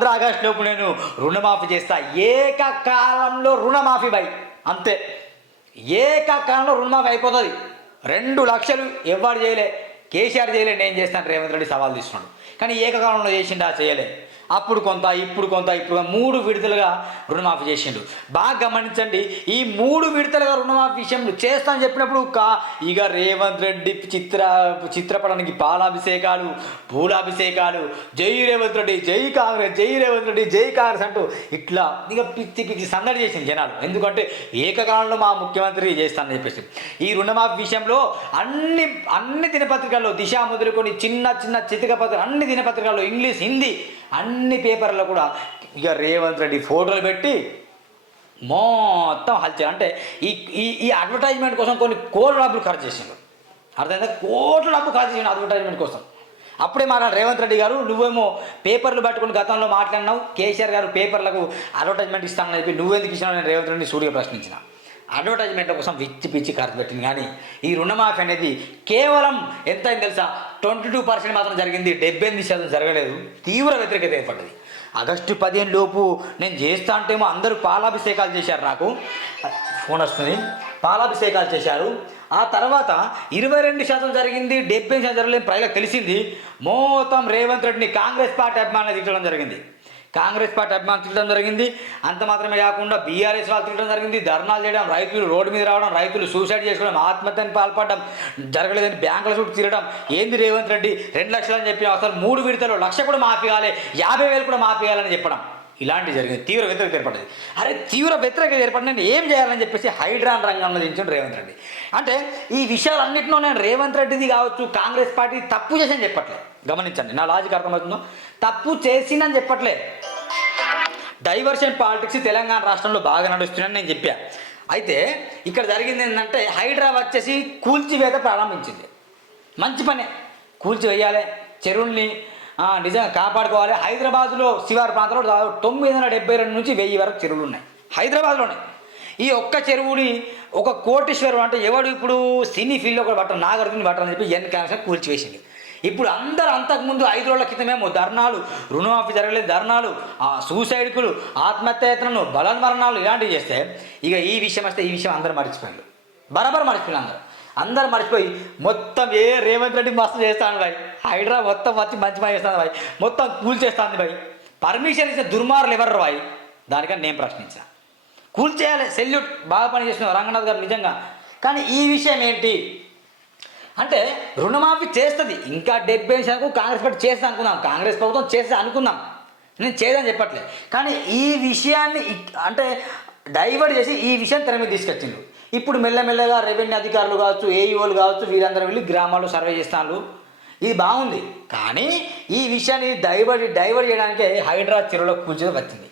పంద్ర August లోపు నేను రుణమాఫీ చేస్తా. ఏకకాలంలో రుణమాఫీ బై. అంతే. ఏకకాలంలో రుణమాఫీ అయిపోతుంది. రెండు లక్షలు ఎవరు చేయలే. కేసీఆర్ చేయలేండి నేను చేస్తాను రేవంత్ రెడ్డి సవాల్ తీస్తున్నాడు. కానీ ఏకకాలంలో చేసిండా చేయలే. అప్పుడు కొంత ఇప్పుడు కొంత ఇప్పుడు మూడు విడతలుగా రుణమాఫీ చేసిండు. బాగా గమనించండి ఈ మూడు విడతలుగా రుణమాఫీ విషయంలో చేస్తామని చెప్పినప్పుడు కా ఇక రేవంత్ రెడ్డి చిత్ర చిత్రపటానికి పాలాభిషేకాలు పూలాభిషేకాలు జై రేవంత్ రెడ్డి జై కాంగ్రెస్ జై రేవంత్ రెడ్డి జై కాంగ్రెస్ అంటూ ఇట్లా ఇక పిచ్చి పిచ్చి సందడి చేసింది జనాలు. ఎందుకంటే ఏకకాలంలో మా ముఖ్యమంత్రి చేస్తానని చెప్పేసి. ఈ రుణమాఫీ విషయంలో అన్ని అన్ని పత్రికల్లో దిశ మొదలుకొని చిన్న చిన్న చితిక పత్రిక అన్ని దినపత్రికల్లో ఇంగ్లీష్ హిందీ అన్ని పేపర్లలో కూడా ఇక రేవంత్ రెడ్డి ఫోటోలు పెట్టి మొత్తం హల్చర్ అంటే ఈ ఈ అడ్వర్టైజ్మెంట్ కోసం కొన్ని కోట్ల డబ్బులు ఖర్చు చేసిండు. అర్థమైందా? కోట్ల డబ్బులు ఖర్చు చేసిండు అడ్వర్టైజ్మెంట్ కోసం. అప్పుడే మాట్లాడు రేవంత్ రెడ్డి గారు నువ్వేమో పేపర్లు పట్టుకుని గతంలో మాట్లాడినావు కేసీఆర్ గారు పేపర్లకు అడ్వర్టైజ్మెంట్ ఇస్తానని చెప్పి నువ్వెందుకు ఇచ్చినావు? నేను రేవంత్ రెడ్డిని సూటిగా ప్రశ్నించిన. అడ్వర్టైజ్మెంట్ల కోసం పిచ్చి పిచ్చి ఖర్చు పెట్టింది. కానీ ఈ రుణమాఫీ అనేది కేవలం ఎంత తెలుసా? ట్వంటీ టూ పర్సెంట్ మాత్రం జరిగింది. డెబ్బై ఎనిమిది శాతం జరగలేదు. తీవ్ర వ్యతిరేకత ఏర్పడ్డది. ఆగస్టు పదిహేను లోపు నేను చేస్తా అంటేమో అందరూ పాలాభిషేకాలు చేశారు నాకు. ఫోన్ వస్తుంది. పాలాభిషేకాలు చేశారు. ఆ తర్వాత ఇరవై రెండు శాతం జరిగింది. డెబ్బై శాతం జరగలేదు. ప్రజలకు తెలిసింది. మొత్తం రేవంత్ రెడ్డిని కాంగ్రెస్ పార్టీ అభిమానులు తిట్టడం జరిగింది. కాంగ్రెస్ పార్టీ అభిమానులు తిట్టడం జరిగింది. అంత మాత్రమే కాకుండా బీఆర్ఎస్ వాళ్ళు తిట్టడం జరిగింది. ధర్నాలు చేయడం రైతులు రోడ్డు మీద రావడం రైతులు సూసైడ్ చేసుకోవడం ఆత్మహత్యని పాల్పడడం జరగలేదని బ్యాంకుల చుట్టూ తిరగడం. ఏంది రేవంత్ రెడ్డి? రెండు లక్షలు అని చెప్పి అసలు మూడు విడతలు లక్ష కూడా మాఫీ కావాలి యాభై వేలు కూడా మాఫీ కావాలని చెప్పడం. ఇలాంటి జరిగింది. తీవ్ర వ్యతిరేకత ఏర్పడింది. అరే తీవ్ర వ్యతిరేకత ఏర్పడిన నేను ఏం చేయాలని చెప్పేసి హైడ్రాన్ రంగంలో దించాడు రేవంత్ రెడ్డి. అంటే ఈ విషయాలన్నింటిలో నేను రేవంత్ రెడ్డిది కావచ్చు కాంగ్రెస్ పార్టీ తప్పు చేసని చెప్పట్లే. గమనించండి నా లాజిక్ అర్థమవుతుందో తప్పు చేసిందని చెప్పట్లే. డైవర్షన్ పాలిటిక్స్ తెలంగాణ రాష్ట్రంలో బాగా నడుస్తుందని నేను చెప్పా. అయితే ఇక్కడ జరిగింది ఏంటంటే హైడ్రా వచ్చేసి కూల్చివేత ప్రారంభించింది. మంచి పనే. కూల్చివేయాలి. చెరువుల్ని నిజంగా కాపాడుకోవాలి. హైదరాబాద్లో శివారు ప్రాంతంలో దాదాపు తొమ్మిది వందల డెబ్బై రెండు నుంచి వెయ్యి వరకు చెరువులు ఉన్నాయి. హైదరాబాద్లోనే. ఈ ఒక్క చెరువుని ఒక కోటేశ్వరం అంటే ఎవడు ఇప్పుడు సినీ ఫీల్డ్లో కూడా పట్టరు నాగార్జున పట్టరు అని చెప్పి ఎన్ క్యాన్సర్ కూల్చివేసింది ఇప్పుడు అందరూ అంతకుముందు ఐదు రోజుల క్రితమేమో ధర్నాలు రుణమాఫీ జరగలేదు ధర్నాలు ఆ సూసైడ్కులు ఆత్మహత్యాయత్నలు బలన్మరణాలు ఇలాంటివి చేస్తే ఇక ఈ విషయం వస్తే ఈ విషయం అందరూ మర్చిపోయారు బరాబర్ మర్చిపోయారు అందరూ. అందరు మర్చిపోయి మొత్తం ఏ రేవంత్ రెడ్డి మస్తు చేస్తాను భాయ్ హైడ్రా మొత్తం వచ్చి మంచి పని చేస్తాను భాయ్ మొత్తం కూల్ చేస్తాను భాయ్ పర్మిషన్ ఇచ్చే దుర్మార్లు ఎవరు భాయ్ దానికని నేను ప్రశ్నించా. కూల్ చేయాలి సెల్యూట్ బాగా పని చేసిన రంగనాథ్ గారు నిజంగా. కానీ ఈ విషయం ఏంటి? అంటే రుణమాఫీ చేస్తుంది. ఇంకా డెబ్బై శాతం కాంగ్రెస్ పార్టీ చేస్తా అనుకుందాం కాంగ్రెస్ ప్రభుత్వం చేస్తా అనుకుందాం నేను చేయదని చెప్పట్లే. కానీ ఈ విషయాన్ని అంటే డైవర్ట్ చేసి ఈ విషయం తెర మీద తీసుకొచ్చిండు. ఇప్పుడు మెల్లమెల్లగా రెవెన్యూ అధికారులు కావచ్చు ఏఈఓలు కావచ్చు వీరందరూ వెళ్ళి గ్రామాల్లో సర్వే చేస్తాను ఇది బాగుంది. కానీ ఈ విషయాన్ని డైవర్ట్ డైవర్ట్ చేయడానికే హైడ్రా చెరువులో కూర్చొని వచ్చింది